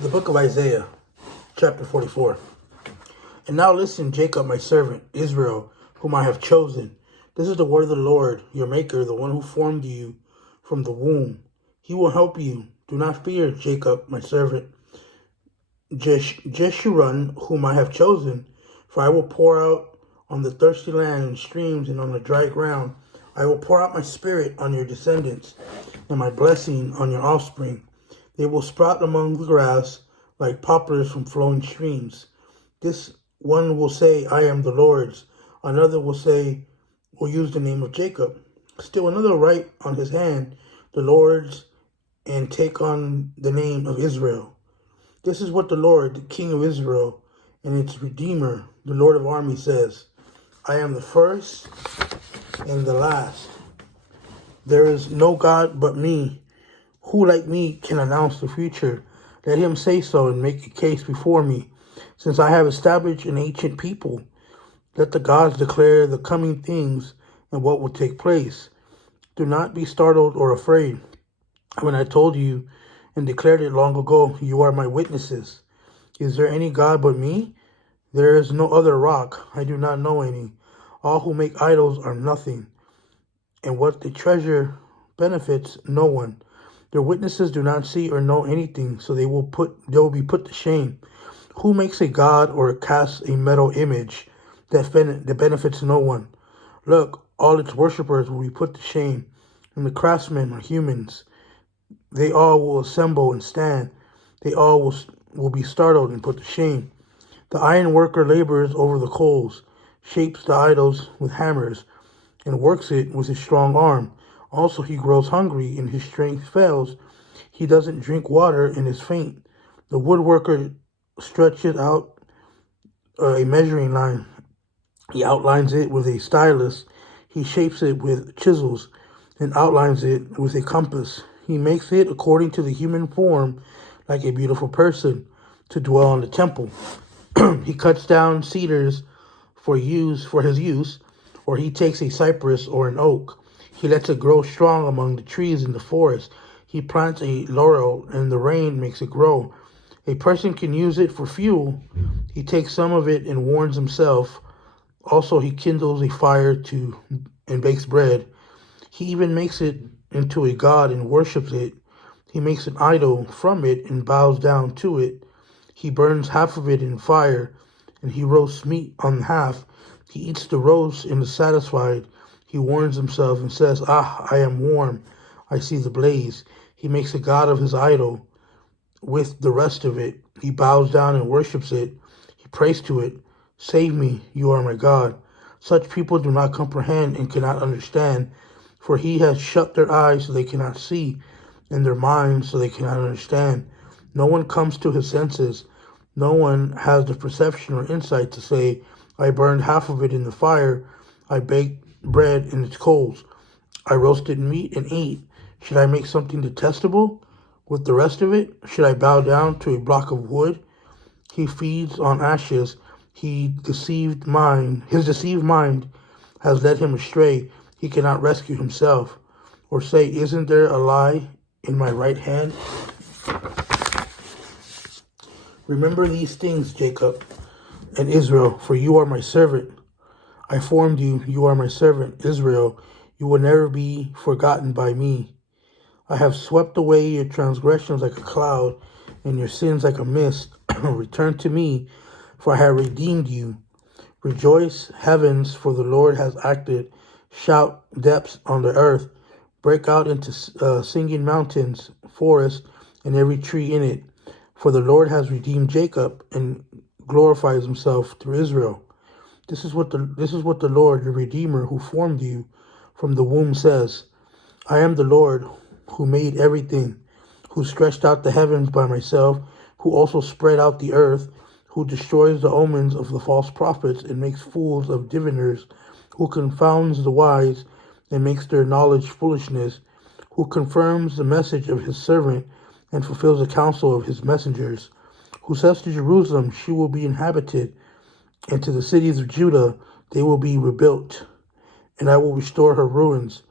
The book of Isaiah, chapter 44. And now listen, Jacob, my servant, Israel, whom I have chosen. This is the word of the Lord, your maker, the one who formed you from the womb. He will help you. Do not fear, Jacob, my servant, Jeshurun, whom I have chosen. For I will pour out on the thirsty land and streams, and on the dry ground. I will pour out my spirit on your descendants, and my blessing on your offspring. They will sprout among the grass like poplars from flowing streams. This one will say, I am the Lord's. Another will use the name of Jacob. Still another will write on his hand, the Lord's, and take on the name of Israel. This is what the Lord, the King of Israel, and its Redeemer, the Lord of armies, says. I am the first and the last. There is no God but me. Who like me can announce the future? Let him say so and make a case before me. Since I have established an ancient people, let the gods declare the coming things and what will take place. Do not be startled or afraid. When I told you and declared it long ago, you are my witnesses. Is there any God but me? There is no other rock. I do not know any. All who make idols are nothing, and what they treasure benefits no one. Their witnesses do not see or know anything, so they will be put to shame. Who makes a god or casts a metal image that benefits no one? Look, all its worshippers will be put to shame, and the craftsmen are humans. They all will assemble and stand. They all will be startled and put to shame. The iron worker labors over the coals, shapes the idols with hammers, and works it with his strong arm. Also he grows hungry, and his strength fails. He doesn't drink water and is faint. The woodworker stretches out a measuring line. He outlines it with a stylus. He shapes it with chisels and outlines it with a compass. He makes it according to the human form, like a beautiful person, to dwell in the temple. He cuts down cedars for his use, or he takes a cypress or an oak. He lets it grow strong among the trees in the forest. He plants a laurel, and the rain makes it grow. A person can use it for fuel. He takes some of it and warms himself. Also, he kindles a fire and bakes bread. He even makes it into a god and worships it. He makes an idol from it and bows down to it. He burns half of it in fire, and he roasts meat on half. He eats the roast and is satisfied. He warms himself and says, I am warm. I see the blaze. He makes a god of his idol with the rest of it. He bows down and worships it. He prays to it. Save me, you are my God. Such people do not comprehend and cannot understand, for he has shut their eyes so they cannot see, and their minds so they cannot understand. No one comes to his senses. No one has the perception or insight to say, I burned half of it in the fire. I baked bread in its coals. I roasted meat and ate. Should I make something detestable with the rest of it? Should I bow down to a block of wood? He feeds on ashes. His deceived mind has led him astray. He cannot rescue himself. Or say, isn't there a lie in my right hand? Remember these things, Jacob and Israel, for you are my servant. I formed you, you are my servant, Israel. You will never be forgotten by me. I have swept away your transgressions like a cloud, and your sins like a mist. Return to me, for I have redeemed you. Rejoice, heavens, for the Lord has acted. Shout, depths on the earth. Break out into singing mountains, forests, and every tree in it. For the Lord has redeemed Jacob and glorifies himself through Israel. This is what the Lord, your Redeemer, who formed you from the womb, says. I am the Lord, who made everything, who stretched out the heavens by myself, who also spread out the earth, who destroys the omens of the false prophets and makes fools of diviners, who confounds the wise and makes their knowledge foolishness, who confirms the message of his servant and fulfills the counsel of his messengers, who says to Jerusalem, she will be inhabited, and to the cities of Judah, they will be rebuilt, and I will restore her ruins.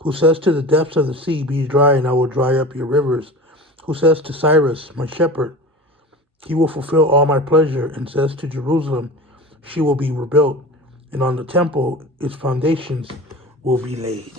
Who says to the depths of the sea, be dry, and I will dry up your rivers. Who says to Cyrus, my shepherd, He will fulfill all my pleasure, and says to Jerusalem, she will be rebuilt, and on the temple its foundations will be laid.